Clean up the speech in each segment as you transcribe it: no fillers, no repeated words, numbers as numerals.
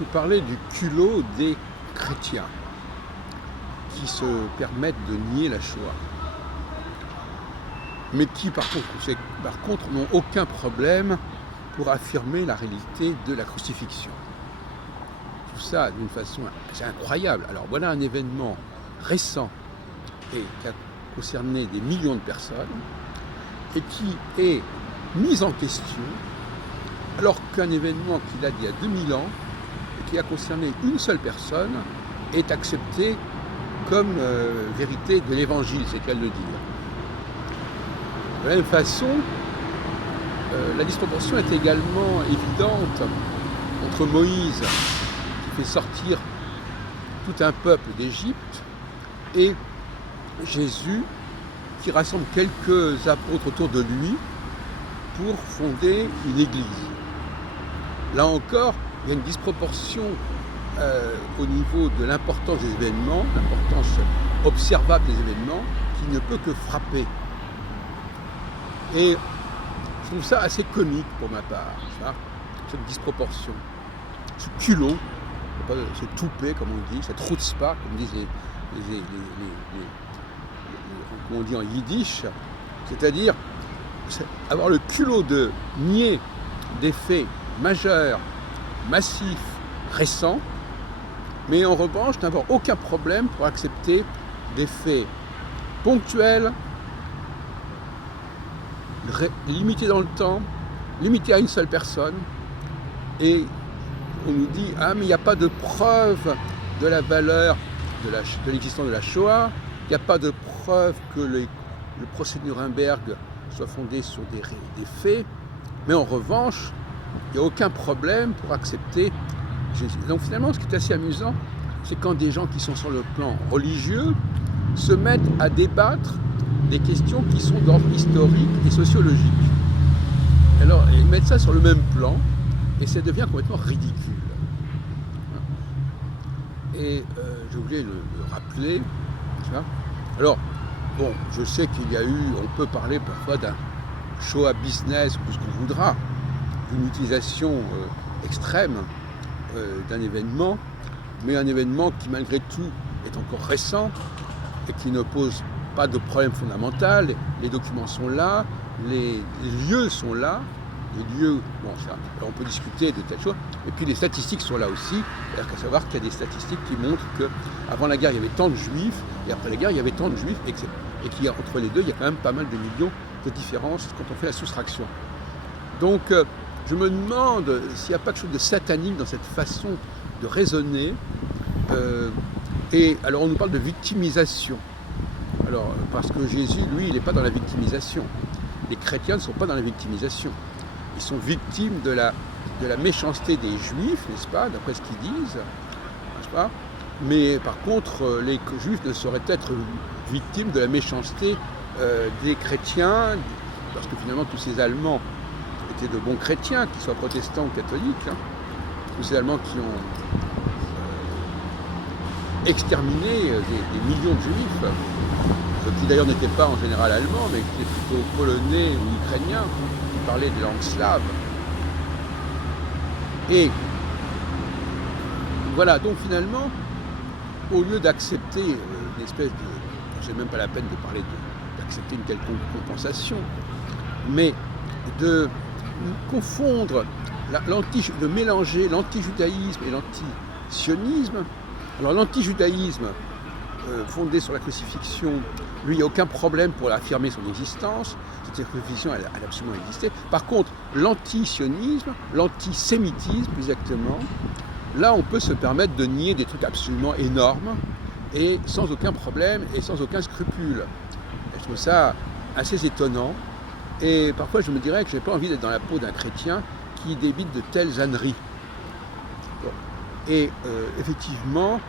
beaucoup parler du culot des chrétiens qui se permettent de nier la Shoah, mais qui par contre n'ont aucun problème pour affirmer la réalité de la crucifixion. Tout ça d'une façon assez incroyable. Alors voilà un événement récent et qui a concerné des millions de personnes et qui est mis en question alors qu'un événement qui date d'il y a 2000 ans et qui a concerné une seule personne est accepté comme vérité de l'Évangile, c'est le cas de le dire. De la même façon, la disproportion est également évidente entre Moïse, qui fait sortir tout un peuple d'Égypte, et Jésus, qui rassemble quelques apôtres autour de lui pour fonder une église. Là encore, il y a une disproportion au niveau de l'importance des événements, l'importance observable des événements, qui ne peut que frapper. Et je trouve ça assez comique pour ma part, ça, cette disproportion, ce culot, ce toupet, comme on dit, cette chutzpah, comme disent comme on dit en yiddish, c'est-à-dire avoir le culot de nier des faits majeurs, massifs, récents, mais en revanche n'avoir aucun problème pour accepter des faits ponctuels, limités dans le temps, limités à une seule personne, et on nous dit « Ah, mais il n'y a pas de preuve de la valeur de l'existence de la Shoah, il n'y a pas de preuve que le procès de Nuremberg soit fondé sur des faits, mais en revanche, il n'y a aucun problème pour accepter Jésus. » Donc finalement, ce qui est assez amusant, c'est quand des gens qui sont sur le plan religieux se mettent à débattre des questions qui sont d'ordre historique et sociologique. Alors, ils mettent ça sur le même plan, et ça devient complètement ridicule. Et je voulais le rappeler. Tu vois. Alors, bon, je sais qu'il y a eu, on peut parler parfois d'un Shoah business, ou ce qu'on voudra, d'une utilisation extrême d'un événement, mais un événement qui malgré tout est encore récent et qui ne pose pas de problème fondamental. Les documents sont là, les lieux sont là, les lieux, bon, ça, on peut discuter de telles choses, et puis les statistiques sont là aussi, c'est-à-dire qu'à savoir qu'il y a des statistiques qui montrent qu'avant la guerre il y avait tant de juifs, et après la guerre il y avait tant de juifs, et qu'entre les deux il y a quand même pas mal de millions de différences quand on fait la soustraction. Donc je me demande s'il n'y a pas quelque chose de satanique dans cette façon de raisonner, et alors on nous parle de victimisation. Alors, parce que Jésus, lui, il n'est pas dans la victimisation. Les chrétiens ne sont pas dans la victimisation. Ils sont victimes de la méchanceté des Juifs, n'est-ce pas, d'après ce qu'ils disent, n'est-ce pas? Mais par contre, les Juifs ne sauraient être victimes de la méchanceté des chrétiens, parce que finalement, tous ces Allemands étaient de bons chrétiens, qu'ils soient protestants ou catholiques, hein. Tous ces Allemands qui ont exterminé des millions de Juifs, qui d'ailleurs n'étaient pas en général allemands, mais qui étaient plutôt polonais ou ukrainiens, qui parlaient des langues slaves. Et voilà, donc finalement, au lieu d'accepter une espèce de... c'est même pas la peine de parler d'accepter une quelconque compensation, mais de confondre, de mélanger l'antijudaïsme et l'antisionisme. Alors l'antijudaïsme, fondé sur la crucifixion, lui, il n'y a aucun problème pour affirmer son existence. Cette crucifixion, elle a absolument existé. Par contre, l'antisionisme, l'antisémitisme, plus exactement, là, on peut se permettre de nier des trucs absolument énormes et sans aucun problème et sans aucun scrupule. Et je trouve ça assez étonnant. Et parfois, je me dirais que je n'ai pas envie d'être dans la peau d'un chrétien qui débite de telles âneries. Bon. Et effectivement,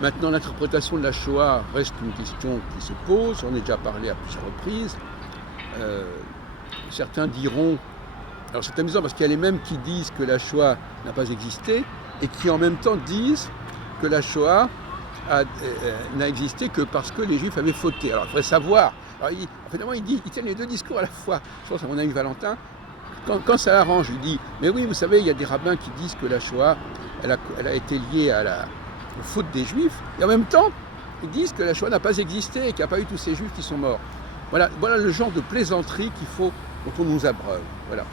maintenant, l'interprétation de la Shoah reste une question qui se pose. J'en ai déjà parlé à plusieurs reprises. Certains diront... Alors c'est amusant parce qu'il y a les mêmes qui disent que la Shoah n'a pas existé et qui en même temps disent que la Shoah n'a existé que parce que les Juifs avaient fauté. Alors il faudrait savoir... Alors, finalement, ils tiennent les deux discours à la fois. Je pense à mon ami Valentin, quand ça l'arrange, il dit, mais oui, vous savez, il y a des rabbins qui disent que la Shoah, elle a été liée aux fautes des Juifs, et en même temps, ils disent que la Shoah n'a pas existé et qu'il n'y a pas eu tous ces Juifs qui sont morts. Voilà le genre de plaisanterie dont on nous abreuve. Voilà.